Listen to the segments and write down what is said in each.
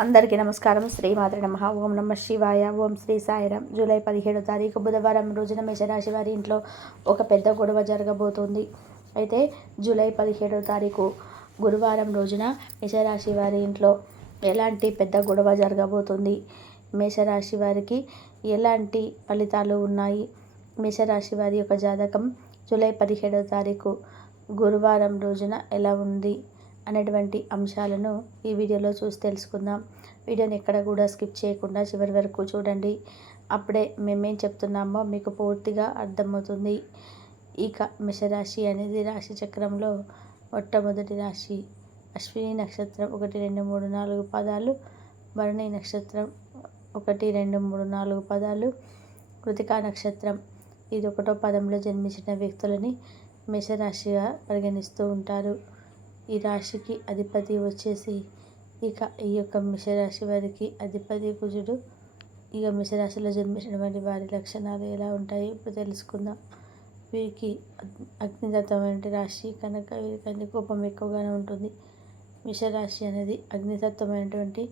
అందరికీ నమస్కారం. శ్రీమాత్రే నమః. ఓం నమః శివాయ. ఓం శ్రీ సాయిరాం. జూలై 17వ తారీఖు బుధవారం రోజున మేషరాశి వారి ఇంట్లో ఒక పెద్ద గొడవ జరగబోతోంది. అయితే జూలై 17వ తారీఖు గురువారం రోజున మేషరాశి వారి ఇంట్లో ఎలాంటి పెద్ద గొడవ జరగబోతుంది, మేషరాశి వారికి ఎలాంటి ఫలితాలు ఉన్నాయి, మేషరాశి వారి యొక్క జాతకం జూలై 17వ తారీఖు గురువారం రోజున ఎలా ఉంది అనేటువంటి అంశాలను ఈ వీడియోలో చూసి తెలుసుకుందాం. వీడియోని ఎక్కడ కూడా స్కిప్ చేయకుండా చివరి వరకు చూడండి. అప్పుడే మేమేం చెప్తున్నామో మీకు పూర్తిగా అర్థమవుతుంది. ఇక మేషరాశి అనేది రాశి చక్రంలో మొట్టమొదటి రాశి. అశ్విని నక్షత్రం 1, 2, 3, 4 పదాలు, భరణి నక్షత్రం 1, 2, 3, 4 పదాలు, కృతికా నక్షత్రం ఇది 1వ పదంలో జన్మించిన వ్యక్తులని మేషరాశిగా పరిగణిస్తూ ఉంటారు. ఈ రాశికి అధిపతి వచ్చేసి ఇక ఈ యొక్క మేషరాశి వారికి అధిపతి కుజుడు. ఇక మేషరాశిలో జన్మించినటువంటి వారి లక్షణాలు ఎలా ఉంటాయో ఇప్పుడు తెలుసుకుందాం. వీరికి అగ్నితత్వమైన రాశి కనుక వీరికి కోపం ఎక్కువగానే ఉంటుంది. మేషరాశి అనేది అగ్నితత్వమైనటువంటి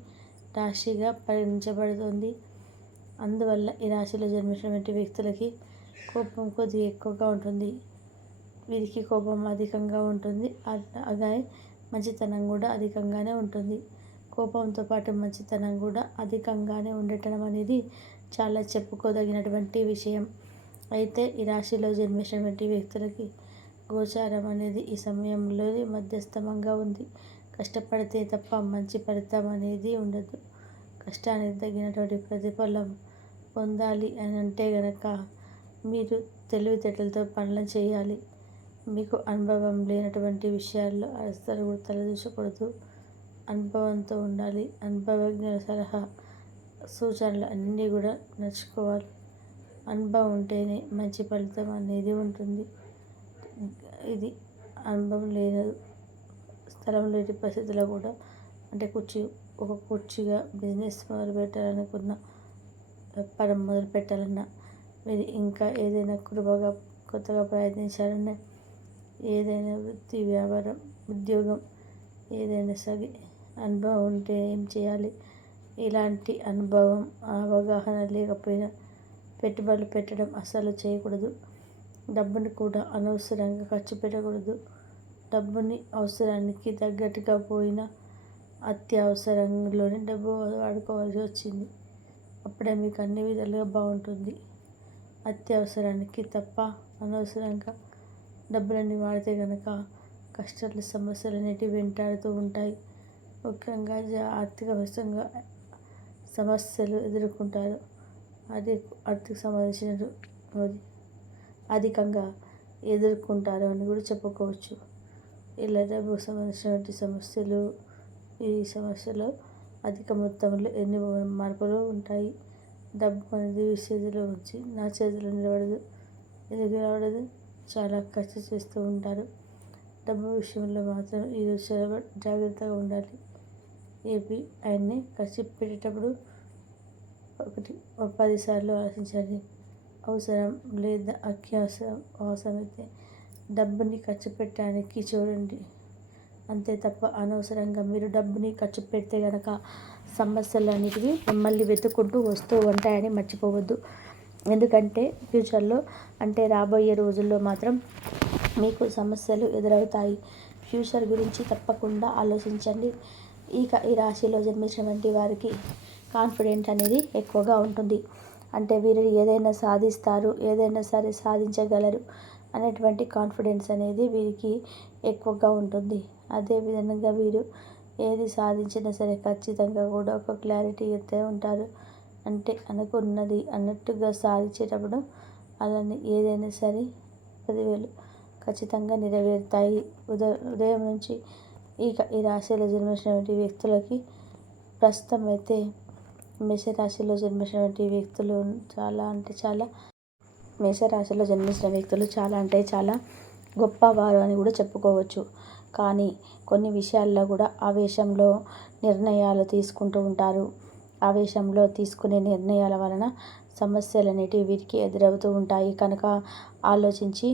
రాశిగా పరిగణించబడుతుంది. అందువల్ల ఈ రాశిలో జన్మించినటువంటి వ్యక్తులకి కోపం కొద్దిగా ఎక్కువగా ఉంటుంది. వీరికి కోపం అధికంగా ఉంటుంది. అలాగే మంచితనం కూడా అధికంగానే ఉంటుంది. కోపంతో పాటు మంచితనం కూడా అధికంగానే ఉండటం అనేది చాలా చెప్పుకోదగినటువంటి విషయం. అయితే ఈ రాశిలో జన్మించినటువంటి వ్యక్తులకి గోచారం అనేది ఈ సమయంలో మధ్యస్థమంగా ఉంది. కష్టపడితే తప్ప మంచి ఫలితం అనేది ఉండదు. కష్టానికి తగినటువంటి ప్రతిఫలం పొందాలి అని అంటే గనక మీరు తెలివితేటలతో పనులను చేయాలి. మీకు అనుభవం లేనటువంటి విషయాల్లో అస్సలు కూడా తలదూచకూడదు. అనుభవంతో ఉండాలి. అనుభవజ్ఞుల సలహా సూచనలు అన్నీ కూడా నడుచుకోవాలి. అనుభవం ఉంటేనే మంచి ఫలితం అనేది ఉంటుంది. ఇది అనుభవం లేదు, స్థలం లేని పరిస్థితిలో కూడా అంటే ఒక కుర్చీగా బిజినెస్ మొదలు పెట్టాలనుకున్న, వ్యాపారం మొదలు పెట్టాలన్నా, మీరు ఇంకా ఏదైనా కొత్తగా ప్రయత్నించాలన్నా, ఏదైనా వృత్తి, వ్యాపారం, ఉద్యోగం ఏదైనా సరే అనుభవం ఉంటే ఏం చేయాలి. ఇలాంటి అనుభవం, అవగాహన లేకపోయినా పెట్టుబడులు పెట్టడం అస్సలు చేయకూడదు. డబ్బుని కూడా అనవసరంగా ఖర్చు పెట్టకూడదు. డబ్బుని అవసరానికి తగ్గట్టుగా పోయినా అత్యవసరంలోనే డబ్బు వాడుకోవాల్సి వచ్చింది. అప్పుడే మీకు అన్ని విధాలుగా బాగుంటుంది. అత్యవసరానికి తప్ప అనవసరంగా డబ్బులన్నీ వాడితే కనుక కష్టాలు, సమస్యలు అనేటివి వెంటాడుతూ ఉంటాయి. ముఖ్యంగా ఆర్థికంగా సమస్యలు ఎదుర్కొంటారు. అది ఆర్థిక సంబంధించినది అధికంగా ఎదుర్కొంటారు అని కూడా చెప్పుకోవచ్చు. ఇలా డబ్బు సంబంధించినటువంటి సమస్యలు, ఈ సమస్యలో అధిక మొత్తంలో ఎన్ని మార్పులు ఉంటాయి. డబ్బు అనేది చేతిలో ఉంచి నా చేతిలో నిలబడదు, ఎందుకు నిలబడదు, చాలా ఖర్చు చేస్తూ ఉంటారు. డబ్బు విషయంలో మాత్రం ఈరోజు చాలా జాగ్రత్తగా ఉండాలి. ఆయన్ని ఖర్చు పెట్టేటప్పుడు 10 సార్లు ఆలోచించండి. అవసరం లేదా అవసరమైతే డబ్బుని ఖర్చు పెట్టడానికి చూడండి. అంతే తప్ప అనవసరంగా మీరు డబ్బుని ఖర్చు పెడితే కనుక సమస్యలు అనేటివి మిమ్మల్ని వెతుక్కుంటూ వస్తూ ఉంటాయని మర్చిపోవద్దు. ఎందుకంటే ఫ్యూచర్లో అంటే రాబోయే రోజుల్లో మాత్రం మీకు సమస్యలు ఎదురవుతాయి. ఫ్యూచర్ గురించి తప్పకుండా ఆలోచించండి. ఇక ఈ రాశిలో జన్మించినటువంటి వారికి కాన్ఫిడెంట్ అనేది ఎక్కువగా ఉంటుంది. అంటే వీరు ఏదైనా సాధిస్తారు, ఏదైనా సరే సాధించగలరు అనేటువంటి కాన్ఫిడెన్స్ అనేది వీరికి ఎక్కువగా ఉంటుంది. అదేవిధంగా వీరు ఏది సాధించినా సరే ఖచ్చితంగా కూడా ఒక క్లారిటీ అయితే ఉంటారు. అంటే అనుకున్నది అన్నట్టుగా సాధించేటప్పుడు అలానే ఏదైనా సరే 10,000 ఖచ్చితంగా నెరవేరుతాయి. ఉదయం నుంచి ఇక ఈ రాశిలో జన్మించినటువంటి వ్యక్తులకి ప్రస్తుతం అయితే మేషరాశిలో జన్మించినటువంటి వ్యక్తులు మేషరాశిలో జన్మించిన వ్యక్తులు చాలా అంటే చాలా గొప్పవారు అని కూడా చెప్పుకోవచ్చు. కానీ కొన్ని విషయాల్లో కూడా ఆవేశంలో నిర్ణయాలు తీసుకుంటూ ఉంటారు. ఆవేశంలో తీసుకునే నిర్ణయాల వలన సమస్యలు అనేటివి వీరికి ఎదురవుతూ ఉంటాయి. కనుక ఆలోచించి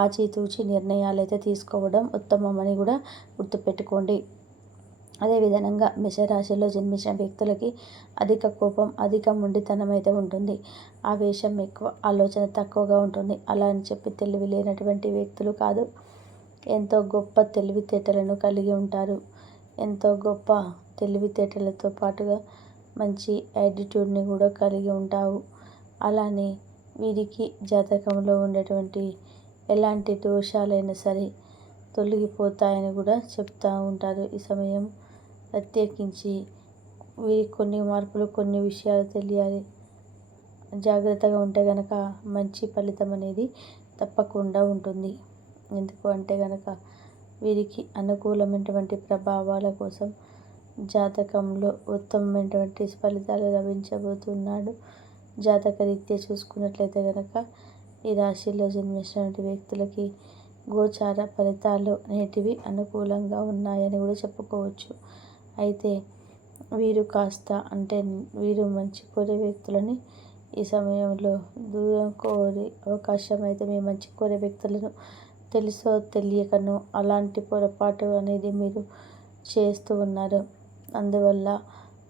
ఆచితూచి నిర్ణయాలు అయితే తీసుకోవడం ఉత్తమమని కూడా గుర్తుపెట్టుకోండి. అదేవిధంగా మేషరాశిలో జన్మించిన వ్యక్తులకి అధిక కోపం, అధిక మొండితనం అయితే ఉంటుంది. ఆవేశం ఎక్కువ, ఆలోచన తక్కువగా ఉంటుంది. అలా అని చెప్పి తెలివి లేనటువంటి వ్యక్తులు కాదు. ఎంతో గొప్ప తెలివితేటలను కలిగి ఉంటారు. ఎంతో గొప్ప తెలివితేటలతో పాటుగా మంచి యాటిట్యూడ్ని కూడా కలిగి ఉంటావు. అలానే వీరికి జాతకంలో ఉండేటువంటి ఎలాంటి దోషాలైనా సరే తొలగిపోతాయని కూడా చెప్తూ ఉంటారు. ఈ సమయం ప్రత్యేకించి వీరికి కొన్ని మార్పులు, కొన్ని విషయాలు తెలియాలి. జాగ్రత్తగా ఉంటే కనుక మంచి ఫలితం అనేది తప్పకుండా ఉంటుంది. ఎందుకు అంటే కనుక వీరికి అనుకూలమైనటువంటి ప్రభావాల కోసం జాతకంలో ఉత్తమమైనటువంటి ఫలితాలు లభించబోతున్నాడు. జాతకరీత్యా చూసుకున్నట్లయితే కనుక ఈ రాశిలో జన్మించినటువంటి వ్యక్తులకి గోచార ఫలితాలు అనేటివి అనుకూలంగా ఉన్నాయని కూడా చెప్పుకోవచ్చు. అయితే వీరు వీరు మంచి కోరే వ్యక్తులని ఈ సమయంలో దూరం కోరే అవకాశం అయితే, మీ మంచి కోరే వ్యక్తులను తెలుసో తెలియకనో అలాంటి పొరపాటు అనేది మీరు చేస్తూ ఉన్నారు. అందువల్ల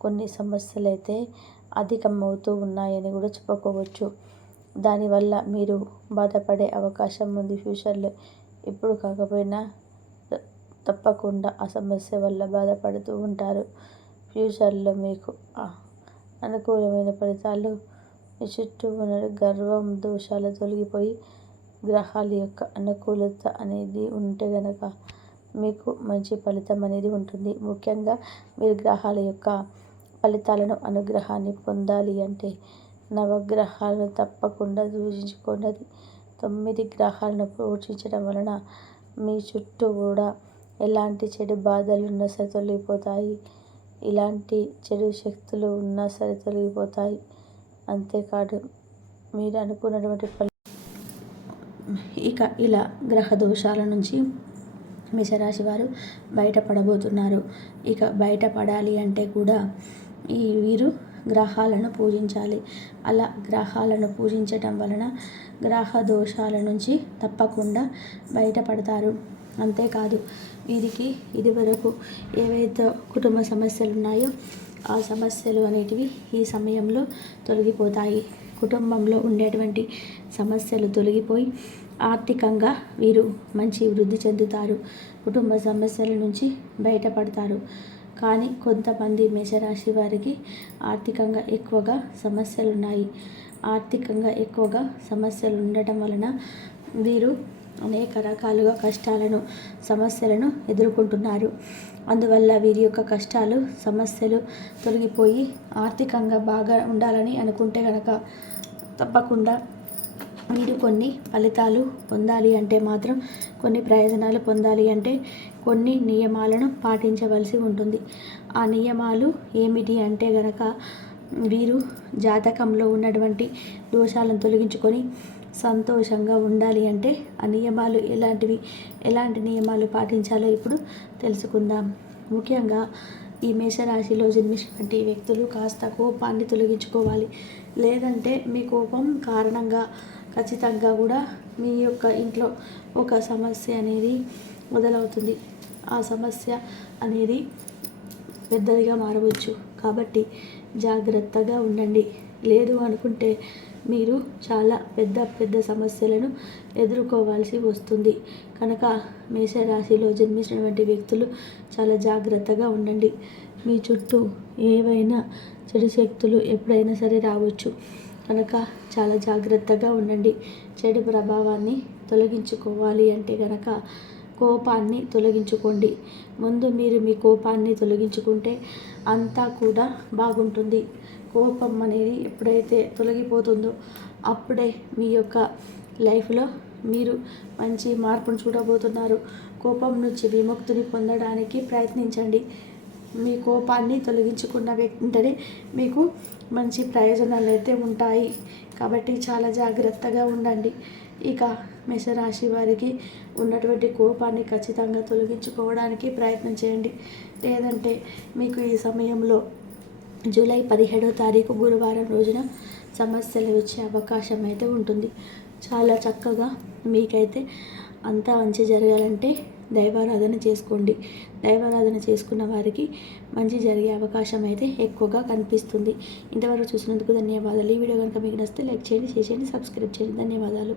కొన్ని సమస్యలు అయితే అధికమవుతూ ఉన్నాయని కూడా చెప్పుకోవచ్చు. దానివల్ల మీరు బాధపడే అవకాశం ఉంది ఫ్యూచర్లో. ఇప్పుడు కాకపోయినా తప్పకుండా ఆ సమస్య వల్ల బాధపడుతూ ఉంటారు. ఫ్యూచర్లో మీకు అనుకూలమైన ఫలితాలు మీ చుట్టూ ఉన్న గర్వం, దోషాలు తొలగిపోయి గ్రహాల యొక్క అనుకూలత అనేది ఉంటే గనక మీకు మంచి ఫలితం అనేది ఉంటుంది. ముఖ్యంగా మీరు గ్రహాల యొక్క ఫలితాలను, అనుగ్రహాన్ని పొందాలి అంటే నవగ్రహాలను తప్పకుండా పూజించుకోండి. 9 గ్రహాలను పూజించడం వలన మీ చుట్టూ కూడా ఎలాంటి చెడు బాధలు ఉన్నా సరే తొలగిపోతాయి. ఇలాంటి చెడు శక్తులు ఉన్నా సరే తొలగిపోతాయి. అంతేకాదు మీరు అనుకున్నటువంటి ఇక ఇలా గ్రహ దోషాల నుంచి మేషరాశి వారు బయటపడబోతున్నారు. ఇక బయటపడాలి అంటే కూడా వీరు గ్రహాలను పూజించాలి. అలా గ్రహాలను పూజించటం వలన గ్రహ దోషాల నుంచి తప్పకుండా బయటపడతారు. అంతేకాదు వీరికి ఇదివరకు ఏవైతే కుటుంబ సమస్యలు ఉన్నాయో ఆ సమస్యలు అనేటివి ఈ సమయంలో తొలగిపోతాయి. కుటుంబంలో ఉండేటువంటి సమస్యలు తొలగిపోయి ఆర్థికంగా వీరు మంచి వృద్ధి చెందుతారు. కుటుంబ సమస్యల నుంచి బయటపడతారు. కానీ కొంతమంది మేషరాశి వారికి ఆర్థికంగా ఎక్కువగా సమస్యలు ఉన్నాయి. ఆర్థికంగా ఎక్కువగా సమస్యలు ఉండటం వలన వీరు అనేక రకాలుగా కష్టాలను, సమస్యలను ఎదుర్కొంటున్నారు. అందువల్ల వీరి యొక్క కష్టాలు, సమస్యలు తొలగిపోయి ఆర్థికంగా బాగా ఉండాలని అనుకుంటే కనుక తప్పకుండా మీరు కొన్ని ఫలితాలు పొందాలి అంటే మాత్రం, కొన్ని ప్రయోజనాలు పొందాలి అంటే కొన్ని నియమాలను పాటించవలసి ఉంటుంది. ఆ నియమాలు ఏమిటి అంటే గనక వీరు జాతకంలో ఉన్నటువంటి దోషాలను తొలగించుకొని సంతోషంగా ఉండాలి అంటే ఆ నియమాలు ఎలాంటి నియమాలు పాటించాలో ఇప్పుడు తెలుసుకుందాం. ముఖ్యంగా ఈ మేషరాశిలో జన్మించినటువంటి వ్యక్తులు కాస్త కోపాన్ని తొలగించుకోవాలి. లేదంటే మీ కోపం కారణంగా ఖచ్చితంగా కూడా మీ యొక్క ఇంట్లో ఒక సమస్య అనేది మొదలవుతుంది. ఆ సమస్య అనేది పెద్దదిగా మారవచ్చు. కాబట్టి జాగ్రత్తగా ఉండండి. లేదు అనుకుంటే మీరు చాలా పెద్ద సమస్యలను ఎదుర్కోవాల్సి వస్తుంది. కనుక మేషరాశిలో జన్మించినటువంటి వ్యక్తులు చాలా జాగ్రత్తగా ఉండండి. మీ చుట్టూ ఏవైనా చెడు శక్తులు ఎప్పుడైనా సరే రావచ్చు. కనుక చాలా జాగ్రత్తగా ఉండండి. చెడు ప్రభావాన్ని తొలగించుకోవాలి అంటే కనుక కోపాన్ని తొలగించుకోండి. ముందు మీరు మీ కోపాన్ని తొలగించుకుంటే అంతా కూడా బాగుంటుంది. కోపం అనేది ఎప్పుడైతే తొలగిపోతుందో అప్పుడే మీ యొక్క లైఫ్లో మీరు మంచి మార్పును చూడబోతున్నారు. కోపం నుంచి విముక్తిని పొందడానికి ప్రయత్నించండి. మీ కోపాన్ని తొలగించుకున్న వెంటనే మీకు మంచి ప్రయోజనాలు అయితే ఉంటాయి. కాబట్టి చాలా జాగ్రత్తగా ఉండండి. ఇక మేషరాశి వారికి ఉన్నటువంటి కోపాన్ని ఖచ్చితంగా తొలగించుకోవడానికి ప్రయత్నం చేయండి. లేదంటే మీకు ఈ సమయంలో జూలై 17వ తారీఖు గురువారం రోజున సమస్యలు వచ్చే అవకాశం అయితే ఉంటుంది. చాలా చక్కగా మీకైతే అంతా మంచి జరగాలంటే దైవారాధన చేసుకోండి. దైవారాధన చేసుకున్న వారికి మంచి జరిగే అవకాశం అయితే ఎక్కువగా కనిపిస్తుంది. ఇంతవరకు చూసినందుకు ధన్యవాదాలు. ఈ వీడియో కనుక మీకు నచ్చితే లైక్ చేయండి, షేర్ చేయండి, సబ్స్క్రైబ్ చేయండి. ధన్యవాదాలు.